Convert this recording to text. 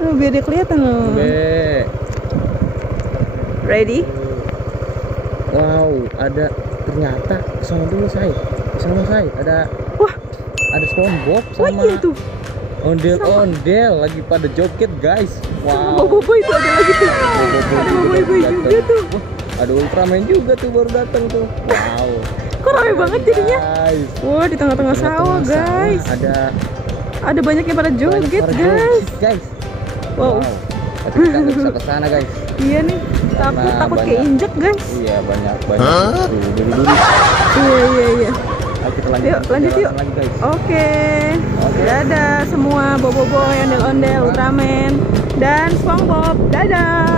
Biar dia kelihatan loh. Ready? Wow, ada ternyata sama dulu saya. Ada Wah, ada SpongeBob sama iya tuh. ondel-ondel lagi pada joget, guys. Sama Wow. Bobo itu ada lagi tuh. Ada Bobo juga tuh. Wah, ada Ultraman juga tuh baru datang tuh. Wow. Kok rame banget jadinya? Guys. Wah, di tengah-tengah sawah, guys. Ada banyak yang pada joget, guys. Wow. Tapi kita nggak bisa ke sana, guys. Iya nih, takut keinjek, guys. Iya, banyak. Dulu. Iya. Ayo kita lanjut. Yuk, lanjut yuk. Lagi, guys. Oke. Dadah semua Bobo, ondel-ondel, Ultraman, dan SpongeBob. Dadah.